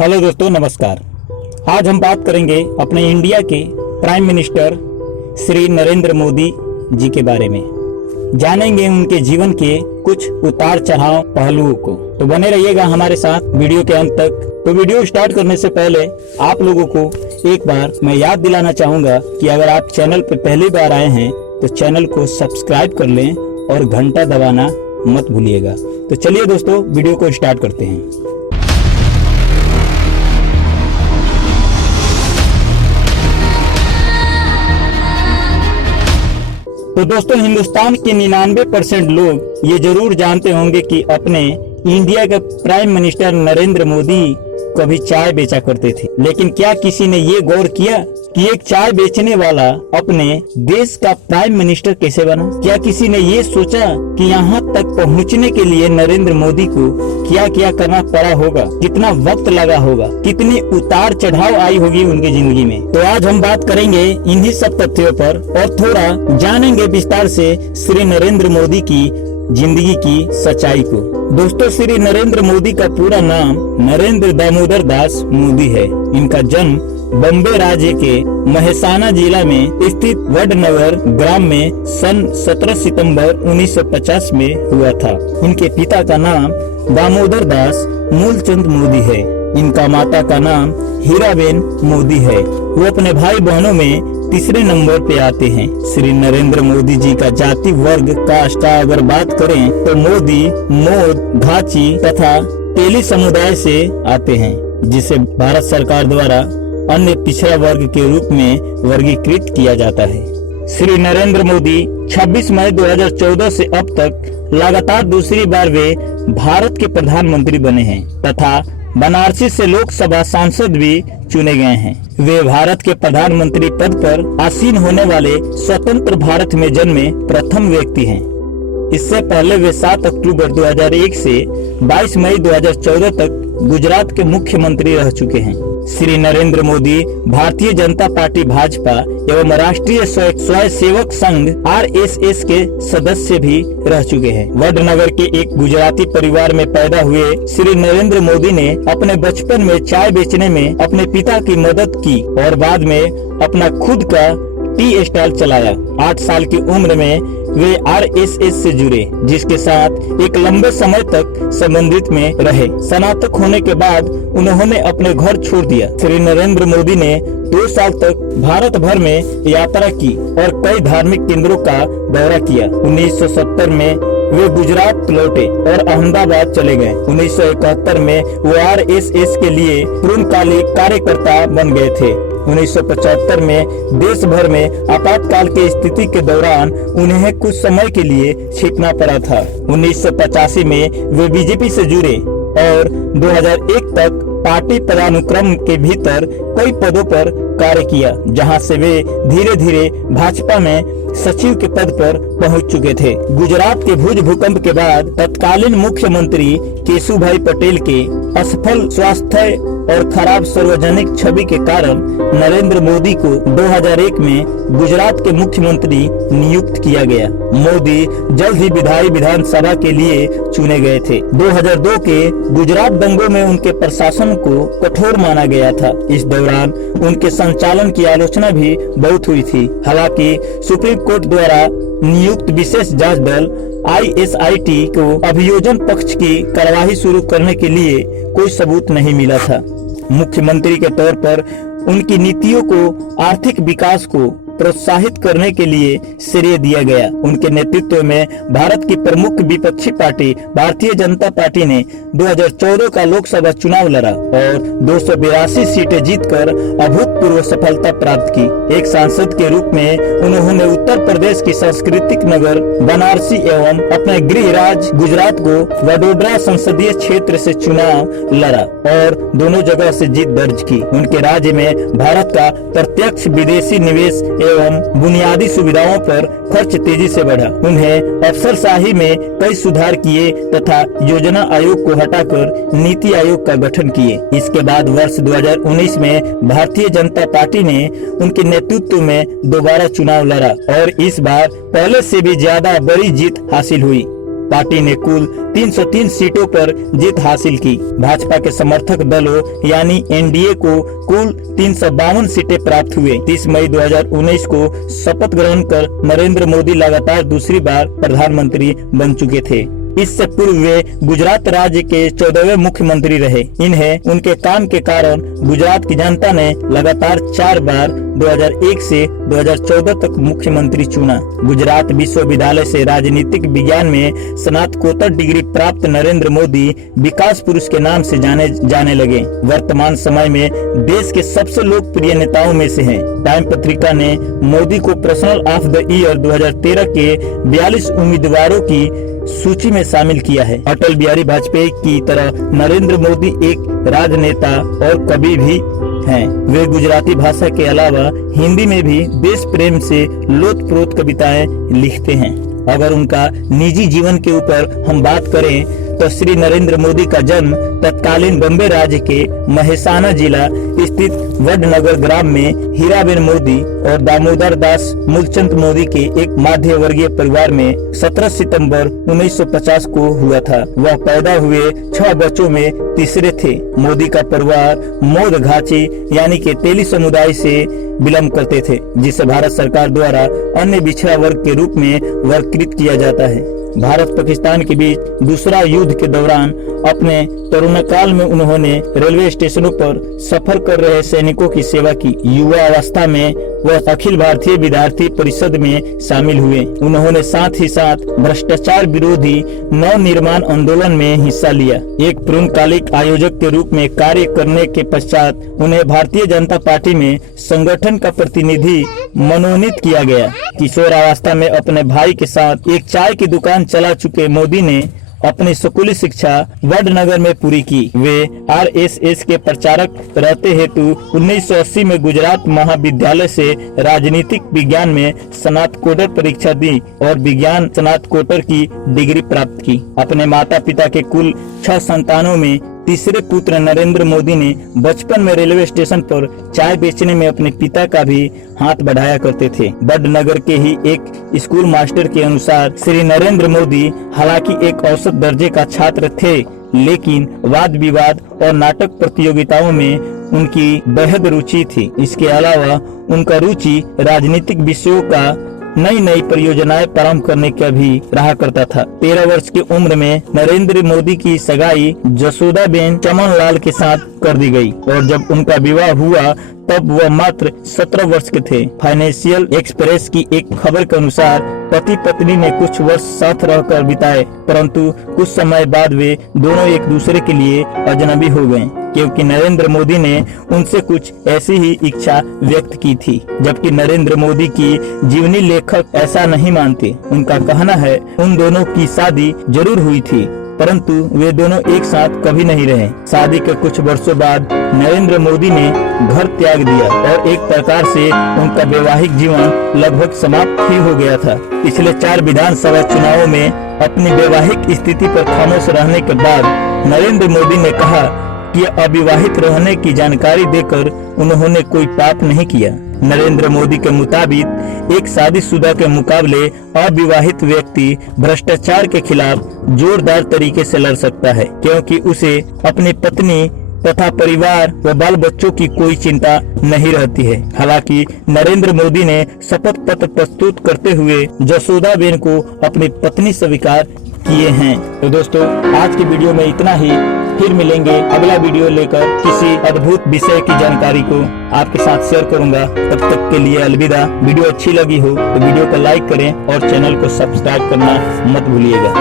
Hello दोस्तों, नमस्कार। आज हम बात करेंगे अपने इंडिया के प्राइम मिनिस्टर श्री नरेंद्र मोदी जी के बारे में। जानेंगे उनके जीवन के कुछ उतार चढ़ाव पहलुओं को। तो बने रहिएगा हमारे साथ वीडियो के अंत तक। तो वीडियो स्टार्ट करने से पहले आप लोगों को एक बार मैं याद दिलाना चाहूंगा कि अगर आप चैनल पर पहली बार आए हैं तो चैनल को सब्सक्राइब कर लें और घंटा दबाना मत भूलिएगा। तो चलिए दोस्तों, वीडियो को स्टार्ट करते हैं। तो दोस्तों, हिंदुस्तान के 99% लोग ये जरूर जानते होंगे कि अपने इंडिया के प्राइम मिनिस्टर नरेंद्र मोदी कभी चाय बेचा करते थे। लेकिन क्या किसी ने ये गौर किया कि एक चाय बेचने वाला अपने देश का प्राइम मिनिस्टर कैसे बना? क्या किसी ने ये सोचा कि यहाँ तक पहुँचने के लिए नरेंद्र मोदी को क्या क्या करना पड़ा होगा, कितना वक्त लगा होगा, कितनी उतार चढ़ाव आई होगी उनकी जिंदगी में? तो आज हम बात करेंगे इन्हीं सब तथ्यों पर और थोड़ा जानेंगे विस्तार से श्री नरेंद्र मोदी की जिंदगी की सच्चाई को। दोस्तों, श्री नरेंद्र मोदी का पूरा नाम नरेंद्र दामोदर दास मोदी है। इनका जन्म बॉम्बे राज्य के मेहसाना जिला में स्थित वडनगर ग्राम में सन 17 सितंबर 1950 में हुआ था। इनके पिता का नाम दामोदर दास मूलचंद मोदी है। इनका माता का नाम हीराबेन मोदी है। वो अपने भाई बहनों में तीसरे नंबर पे आते हैं। श्री नरेंद्र मोदी जी का जाति वर्ग कास्ट का अगर बात करें तो मोदी, मोद, घाची तथा तेली समुदाय से आते हैं, जिसे भारत सरकार द्वारा अन्य पिछड़ा वर्ग के रूप में वर्गीकृत किया जाता है। श्री नरेंद्र मोदी 26 मई 2014 से अब तक लगातार दूसरी बार वे भारत के प्रधानमंत्री बने हैं तथा बनारसी से लोकसभा सांसद भी चुने गए हैं। वे भारत के प्रधानमंत्री पद पर आसीन होने वाले स्वतंत्र भारत में जन्मे प्रथम व्यक्ति हैं। इससे पहले वे 7 अक्टूबर 2001 से 22 मई 2014 तक गुजरात के मुख्यमंत्री रह चुके हैं। श्री नरेंद्र मोदी भारतीय जनता पार्टी भाजपा एवं राष्ट्रीय स्वयंसेवक संघ RSS के सदस्य भी रह चुके हैं। वडनगर के एक गुजराती परिवार में पैदा हुए श्री नरेंद्र मोदी ने अपने बचपन में चाय बेचने में अपने पिता की मदद की और बाद में अपना खुद का टी स्टॉल चलाया। 8 साल की उम्र में वे RSS से जुड़े, जिसके साथ एक लंबे समय तक संबंधित में रहे। स्नातक होने के बाद उन्होंने अपने घर छोड़ दिया। श्री नरेंद्र मोदी ने 2 साल तक भारत भर में यात्रा की और कई धार्मिक केंद्रों का दौरा किया। 1970 में वे गुजरात लौटे और अहमदाबाद चले गए। 1971 में वो RSS के लिए पूर्णकालिक कार्यकर्ता बन गए थे। 1975 में देश भर में आपातकाल की स्थिति के दौरान उन्हें कुछ समय के लिए छिपना पड़ा था। 1985 में वे बीजेपी से जुड़े और 2001 तक पार्टी पदानुक्रम के भीतर कई पदों पर कार्य किया, जहां से वे धीरे धीरे भाजपा में सचिव के पद पर पहुंच चुके थे। गुजरात के भुज भूकंप के बाद तत्कालीन मुख्यमंत्री केशुभाई पटेल के असफल स्वास्थ्य और खराब सार्वजनिक छवि के कारण नरेंद्र मोदी को 2001 में गुजरात के मुख्यमंत्री नियुक्त किया गया। मोदी जल्द ही विधानसभा के लिए चुने गए थे। 2002 के गुजरात दंगों में उनके प्रशासन को कठोर माना गया था। इस दौरान उनके संचालन की आलोचना भी बहुत हुई थी। हालांकि सुप्रीम कोर्ट द्वारा नियुक्त विशेष जांच दल ISIT को अभियोजन पक्ष की कार्यवाही शुरू करने के लिए कोई सबूत नहीं मिला था। मुख्यमंत्री के तौर पर उनकी नीतियों को आर्थिक विकास को प्रोत्साहित करने के लिए श्रेय दिया गया। उनके नेतृत्व में भारत की प्रमुख विपक्षी पार्टी भारतीय जनता पार्टी ने 2014 का लोकसभा चुनाव लड़ा और 282 सीटें जीतकर अभूतपूर्व सफलता प्राप्त की। एक सांसद के रूप में उन्होंने उत्तर प्रदेश की सांस्कृतिक नगर बनारसी एवं अपने गृह राज्य गुजरात को वडोदरा संसदीय क्षेत्र से चुनाव लड़ा और दोनों जगह से जीत दर्ज की। उनके राज्य में भारत का प्रत्यक्ष विदेशी निवेश एवं बुनियादी सुविधाओं पर खर्च तेजी से बढ़ा। उन्हें अफसरशाही में कई सुधार किए तथा योजना आयोग को हटाकर नीति आयोग का गठन किए। इसके बाद वर्ष 2019 में भारतीय जनता पार्टी ने उनके नेतृत्व में दोबारा चुनाव लड़ा और इस बार पहले से भी ज्यादा बड़ी जीत हासिल हुई। पार्टी ने कुल 303 सीटों पर जीत हासिल की। भाजपा के समर्थक दलों यानी एनडीए को कुल 352 सीटें प्राप्त हुए। 30 मई 2019 को शपथ ग्रहण कर नरेंद्र मोदी लगातार दूसरी बार प्रधानमंत्री बन चुके थे। इससे पूर्व वे गुजरात राज्य के 14वें मुख्यमंत्री रहे। इन्हें उनके काम के कारण गुजरात की जनता ने लगातार 4 बार 2001 से 2014 तक मुख्यमंत्री चुना। गुजरात विश्वविद्यालय से राजनीतिक विज्ञान में स्नातकोत्तर डिग्री प्राप्त नरेंद्र मोदी विकास पुरुष के नाम से जाने लगे। वर्तमान समय में देश के सबसे लोकप्रिय नेताओं में से हैं। टाइम पत्रिका ने मोदी को पर्सनल ऑफ द ईयर 2013 के 42 उम्मीदवारों की सूची में शामिल किया है। अटल बिहारी वाजपेयी की तरह नरेंद्र मोदी एक राजनेता और कवि भी हैं। वे गुजराती भाषा के अलावा हिंदी में भी देश प्रेम से लोतप्रोत कविताएं लिखते हैं। अगर उनका निजी जीवन के ऊपर हम बात करें तो श्री नरेंद्र मोदी का जन्म तत्कालीन बॉम्बे राज्य के महेसाना जिला स्थित वडनगर ग्राम में हीराबेन मोदी और दामोदर दास मूलचंद मोदी के एक मध्य वर्गीय परिवार में 17 सितंबर 1950 को हुआ था। वह पैदा हुए 6 बच्चों में तीसरे थे। मोदी का परिवार मोद घाची यानी के तेली समुदाय से बिलोंग करते थे, जिसे भारत सरकार द्वारा अन्य पिछड़ा वर्ग के रूप में वर्गीकृत किया जाता है। भारत पाकिस्तान के बीच दूसरा युद्ध के दौरान अपने तरुण काल में उन्होंने रेलवे स्टेशनों पर सफर कर रहे सैनिकों की सेवा की। युवा अवस्था में वह अखिल भारतीय विद्यार्थी परिषद में शामिल हुए। उन्होंने साथ ही साथ भ्रष्टाचार विरोधी नव निर्माण आंदोलन में हिस्सा लिया। एक पूर्णकालिक आयोजक के रूप में कार्य करने के पश्चात उन्हें भारतीय जनता पार्टी में संगठन का प्रतिनिधि मनोनीत किया गया। किशोरावस्था में अपने भाई के साथ एक चाय की दुकान चला चुके मोदी ने अपनी स्कूली शिक्षा वडनगर में पूरी की। वे आरएसएस के प्रचारक रहते हेतु 1980 में गुजरात महाविद्यालय से राजनीतिक विज्ञान में स्नातकोत्तर परीक्षा दी और विज्ञान स्नातकोत्तर की डिग्री प्राप्त की। अपने माता पिता के कुल 6 संतानों में तीसरे पुत्र नरेंद्र मोदी ने बचपन में रेलवे स्टेशन पर चाय बेचने में अपने पिता का भी हाथ बढ़ाया करते थे। वडनगर के ही एक स्कूल मास्टर के अनुसार श्री नरेंद्र मोदी हालांकि एक औसत दर्जे का छात्र थे, लेकिन वाद विवाद और नाटक प्रतियोगिताओं में उनकी बेहद रुचि थी। इसके अलावा उनका रुचि राजनीतिक विषयों का नई परियोजनाएं प्रारंभ करने का भी रहा करता था। 13 वर्ष की उम्र में नरेंद्र मोदी की सगाई जसोदाबेन चमनलाल के साथ कर दी गई और जब उनका विवाह हुआ तब वह मात्र 17 वर्ष के थे। फाइनेंशियल एक्सप्रेस की एक खबर के अनुसार पति पत्नी ने कुछ वर्ष साथ रहकर बिताए, परंतु कुछ समय बाद वे दोनों एक दूसरे के लिए अजनबी हो गए, क्योंकि नरेंद्र मोदी ने उनसे कुछ ऐसी ही इच्छा व्यक्त की थी। जबकि नरेंद्र मोदी की जीवनी लेखक ऐसा नहीं मानते। उनका कहना है उन दोनों की शादी जरूर हुई थी, परंतु वे दोनों एक साथ कभी नहीं रहे। शादी के कुछ वर्षों बाद नरेंद्र मोदी ने घर त्याग दिया और एक प्रकार से उनका वैवाहिक जीवन लगभग समाप्त ही हो गया था। पिछले 4 विधानसभा चुनावों में अपनी वैवाहिक स्थिति पर खामोश रहने के बाद नरेंद्र मोदी ने कहा कि अविवाहित रहने की जानकारी देकर उन्होंने कोई पाप नहीं किया। नरेंद्र मोदी के मुताबिक एक शादीशुदा के मुकाबले अविवाहित व्यक्ति भ्रष्टाचार के खिलाफ जोरदार तरीके से लड़ सकता है, क्योंकि उसे अपनी पत्नी तथा परिवार व बाल बच्चों की कोई चिंता नहीं रहती है। हालांकि नरेंद्र मोदी ने शपथ पत्र प्रस्तुत करते हुए जसोदाबेन को अपनी पत्नी स्वीकार किए हैं। तो दोस्तों, आज की वीडियो में इतना ही। फिर मिलेंगे अगला वीडियो लेकर किसी अद्भुत विषय की जानकारी को आपके साथ शेयर करूंगा। तब तक के लिए अलविदा। वीडियो अच्छी लगी हो तो वीडियो को लाइक करें और चैनल को सब्सक्राइब करना मत भूलिएगा।